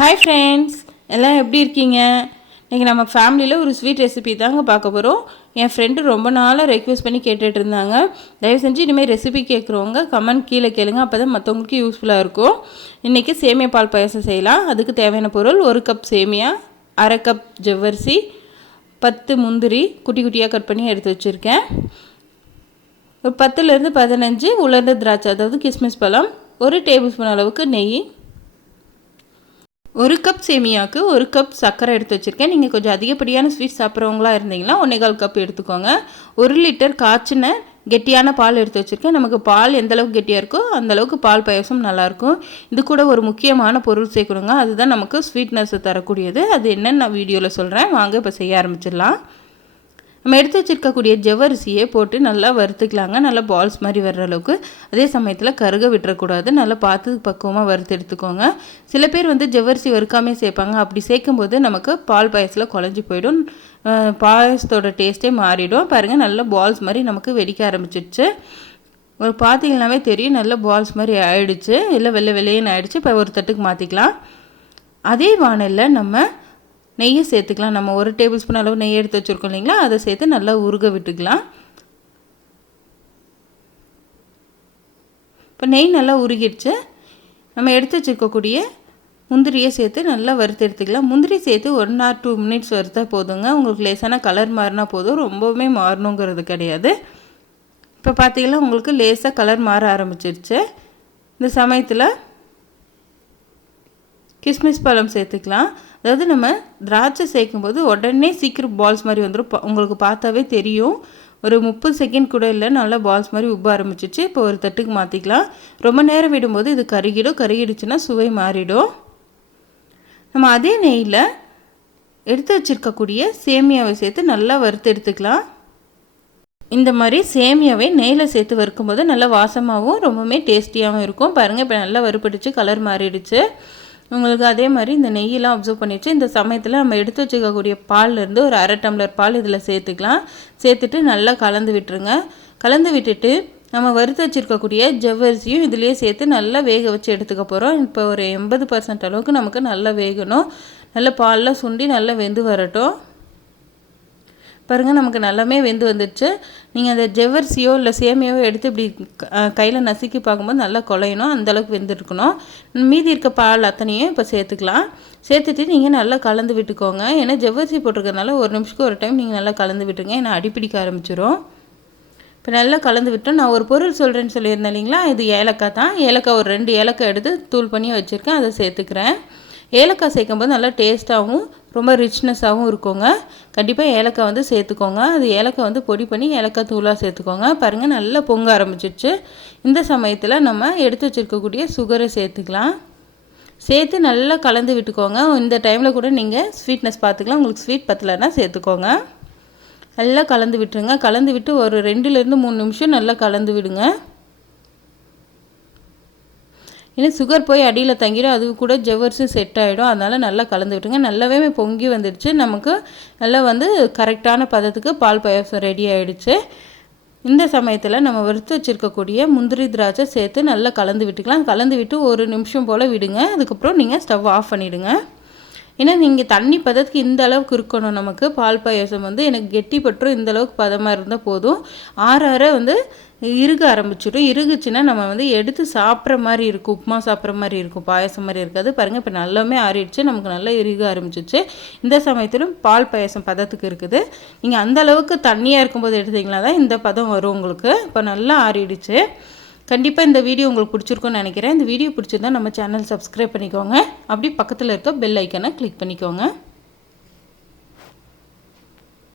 Hi friends, எல்லாம் எப்படி இருக்கீங்க? இன்றைக்கி நம்ம ஃபேமிலியில் ஒரு ஸ்வீட் ரெசிபி தாங்க பார்க்க போகிறோம். என் ஃப்ரெண்டு ரொம்ப நாளாக ரெக்வெஸ்ட் பண்ணி கேட்டுட்டு இருந்தாங்க. தயவு செஞ்சு இனிமேல் ரெசிபி கேட்குறவங்க கமெண்ட் கீழே கேளுங்க, அப்போ தான் மற்றவங்களுக்கு யூஸ்ஃபுல்லாக இருக்கும். இன்றைக்கி சேமியா பால் பாயசம் செய்யலாம். அதுக்கு தேவையான பொருள்: 1 கப் சேமியா, அரை கப் ஜவ்வரிசி, 10 முந்திரி குட்டி குட்டியாக கட் பண்ணி எடுத்து வச்சுருக்கேன். ஒரு 10லேருந்து 15 உலர்ந்த திராட்சை, அதாவது கிஸ்மிஸ் பழம், 1 டேபிள் ஸ்பூன் அளவுக்கு நெய், 1 கப் சேமியாவுக்கு 1 கப் சர்க்கரை எடுத்து வச்சுருக்கேன். நீங்கள் கொஞ்சம் அதிகப்படியான ஸ்வீட் சாப்பிட்றவங்களா இருந்தீங்கன்னா 1.25 கப் எடுத்துக்கோங்க. 1 லிட்டர் காய்ச்சின கெட்டியான பால் எடுத்து வச்சுருக்கேன். நமக்கு பால் எந்தளவுக்கு கெட்டியாக இருக்கோ அந்தளவுக்கு பால் பாயசம் நல்லாயிருக்கும். இது கூட ஒரு முக்கியமான பொருள் சேர்க்கணுங்க, அதுதான் நமக்கு ஸ்வீட்னஸ் தரக்கூடியது. அது என்னன்னு நான் வீடியோவில் சொல்கிறேன். வாங்க இப்போ செய்ய ஆரம்பிச்சிடலாம். நம்ம எடுத்து வச்சுருக்கக்கூடிய ஜவ்வரிசியை போட்டு நல்லா வறுத்துக்கலாங்க, நல்லா பால்ஸ் மாதிரி வர்ற அளவுக்கு. அதே சமயத்தில் கருக விட்டுறக்கூடாது, நல்லா பார்த்து பக்குவமாக வறுத்து எடுத்துக்கோங்க. சில பேர் ஜவ்வரிசி வறுக்காமே சேர்ப்பாங்க. அப்படி சேர்க்கும்போது நமக்கு பால் பாயசத்தில் குழஞ்சி போயிடும், பாயசத்தோட டேஸ்ட்டே மாறிடும். பாருங்கள், நல்லா பால்ஸ் மாதிரி நமக்கு வெடிக்க ஆரம்பிச்சிடுச்சு. ஒரு பார்த்தீங்கன்னாவே தெரியும், நல்லா பால்ஸ் மாதிரி ஆயிடுச்சு, இல்லை வெள்ளை வெள்ளையன்னு ஆயிடுச்சு. இப்போ ஒரு தட்டுக்கு மாற்றிக்கலாம். அதே வானலில் நம்ம நெய்யை சேர்த்துக்கலாம். நம்ம 1 டேபிள் ஸ்பூன் அளவு நெய் எடுத்து வச்சுருக்கோம் இல்லைங்களா, அதை சேர்த்து நல்லா உருக விட்டுக்கலாம். இப்போ நெய் நல்லா உருகிடுச்சு. நம்ம எடுத்து வச்சுருக்கக்கூடிய முந்திரியை சேர்த்து நல்லா வறுத்து எடுத்துக்கலாம். முந்திரி சேர்த்து 1 or 2 மினிட்ஸ் வறுத்தா போதுங்க. உங்களுக்கு லேசான கலர் மாறினா போதும், ரொம்பவுமே மாறணுங்கிறது கிடையாது. இப்போ பார்த்தீங்கன்னா உங்களுக்கு லேசாக கலர் மாற ஆரம்பிச்சிருச்சு. இந்த சமயத்தில் கிஸ்மிஸ் பழம் சேர்த்துக்கலாம். அதாவது நம்ம திராட்சை சேர்க்கும்போது உடனே சீக்கிரம் பால்ஸ் மாதிரி வந்துடும், உங்களுக்கு பார்த்தாவே தெரியும். ஒரு 30 செகண்ட் கூட இல்லை, நல்லா பால்ஸ் மாதிரி உப்ப ஆரம்பிச்சிச்சு. இப்போ ஒரு தட்டுக்கு மாற்றிக்கலாம். ரொம்ப நேரம் விடும்போது இது கருகிடுச்சுன்னா சுவை மாறிடும். நம்ம அதே நெய்யில் எடுத்து வச்சுருக்கக்கூடிய சேமியாவை சேர்த்து நல்லா வறுத்து எடுத்துக்கலாம். இந்த மாதிரி சேமியாவை நெய்யில் சேர்த்து வறுக்கும்போது நல்லா வாசமாகவும் ரொம்பவுமே டேஸ்டியாகவும் இருக்கும். பாருங்கள், இப்போ நல்லா வறுப்படிச்சு கலர் மாறிடுச்சு. உங்களுக்கு அதே மாதிரி இந்த நெய்யெல்லாம் அப்சர்வ் பண்ணிடுச்சு. இந்த சமயத்தில் நம்ம எடுத்து வச்சுக்கக்கூடிய பால்லேருந்து ஒரு 1/2 டம்ளர் பால் இதில் சேர்த்துக்கலாம். சேர்த்துட்டு நல்லா கலந்து விட்டுருங்க. கலந்து விட்டுட்டு நம்ம வறுத்து வச்சுருக்கக்கூடிய ஜவ்வரிசியும் இதிலே சேர்த்து நல்லா வேக வச்சு எடுத்துக்க போகிறோம். இப்போ ஒரு 80% அளவுக்கு நமக்கு நல்லா வேகணும். நல்லா பால்லாம் சுண்டி நல்லா வெந்து வரட்டும். பாருங்கள், நமக்கு நல்லாமே வெந்து வந்துடுச்சு. நீங்கள் அந்த ஜவ்வரிசியோ இல்லை சேமியாவோ எடுத்து இப்படி கையில் நசுக்கி பார்க்கும்போது நல்லா குழையணும், அந்தளவுக்கு வெந்துருக்கணும். மீதி இருக்க பால் அத்தனையும் இப்போ சேர்த்துக்கலாம். சேர்த்துட்டு நீங்கள் நல்லா கலந்து விட்டுக்கோங்க. ஏன்னா ஜவ்வரிசி போட்டிருக்கறனால 1 நிமிஷத்துக்கு ஒரு டைம் நீங்கள் நல்லா கலந்து விட்டுருங்க, ஏன்னா அடிப்பிடிக்க ஆரம்பிச்சிடும். இப்போ நல்லா கலந்து விட்டோம். நான் ஒரு பொருள் சொல்கிறேன்னு சொல்லியிருந்தேன் இல்லைங்களா, இது ஏலக்காய் தான். ஏலக்காய் ஒரு 2 ஏலக்காய் எடுத்து தூள் பண்ணி வச்சுருக்கேன், அதை சேர்த்துக்கிறேன். ஏலக்காய் சேர்க்கும்போது நல்லா டேஸ்ட்டாகவும் ரொம்ப ரிச்னஸாகவும் இருக்குங்க. கண்டிப்பாக ஏலக்காய் சேர்த்துக்கோங்க. அது ஏலக்காய் பொடி பண்ணி ஏலக்காய் தூளாக சேர்த்துக்கோங்க. பாருங்கள், நல்லா பொங்க ஆரம்பிச்சிடுச்சு. இந்த சமயத்தில் நம்ம எடுத்து வச்சுருக்கக்கூடிய சுகரை சேர்த்துக்கலாம். சேர்த்து நல்லா கலந்து விட்டுக்கோங்க. இந்த டைமில் கூட நீங்கள் ஸ்வீட்னஸ் பார்த்துக்கலாம். உங்களுக்கு ஸ்வீட் பத்தலைன்னா சேர்த்துக்கோங்க. நல்லா கலந்து விட்டுருங்க. கலந்து விட்டு ஒரு 2லேருந்து 3 நிமிஷம் நல்லா கலந்து விடுங்க. ஏன்னா சுகர் போய் அடியில் தங்கிடும், அது கூட ஜவ்வரிசி செட் ஆகிடும். அதனால் நல்லா கலந்து விட்டுருங்க. நல்லாவே பொங்கி வந்துடுச்சு. நமக்கு நல்லா கரெக்டான பதத்துக்கு பால் பாயாசம் ரெடி ஆகிடுச்சு. இந்த சமயத்தில் நம்ம வறுத்து வச்சுருக்கக்கூடிய முந்திரி திராட்சை சேர்த்து நல்லா கலந்து விட்டுக்கலாம். கலந்து விட்டு 1 நிமிஷம் போல் விடுங்க. அதுக்கப்புறம் நீங்கள் ஸ்டவ் ஆஃப் பண்ணிவிடுங்க. ஏன்னா நீங்கள் தண்ணி பதத்துக்கு இந்த அளவுக்கு இருக்கணும். நமக்கு பால் பாயாசம் எனக்கு கெட்டிப்பட்டுரும். இந்த அளவுக்கு பதமாக இருந்தால் போதும். ஆற இறுக ஆரம்பிச்சிடும். இறுகுச்சுன்னா நம்ம எடுத்து சாப்பிட்ற மாதிரி இருக்கும், உப்புமா சாப்பிட்ற மாதிரி இருக்கும், பாயசம் மாதிரி இருக்காது. பாருங்கள், இப்போ நல்லாமே ஆறிடுச்சு. நமக்கு நல்லா இறுக ஆரம்பிச்சிச்சு. இந்த சமயத்திலும் பால் பாயசம் பதத்துக்கு இருக்குது. நீங்கள் அந்த அளவுக்கு தண்ணியாக இருக்கும்போது எடுத்தீங்களா தான் இந்த பதம் வரும் உங்களுக்கு. இப்போ நல்லா ஆறிடுச்சு. கண்டிப்பாக இந்த வீடியோ உங்களுக்கு பிடிச்சிருக்குன்னு நினைக்கிறேன். இந்த வீடியோ பிடிச்சிருந்தா நம்ம சேனல் சப்ஸ்கிரைப் பண்ணிக்கோங்க. அப்படி பக்கத்தில் இருக்க பெல் ஐக்கனை கிளிக் பண்ணிக்கோங்க.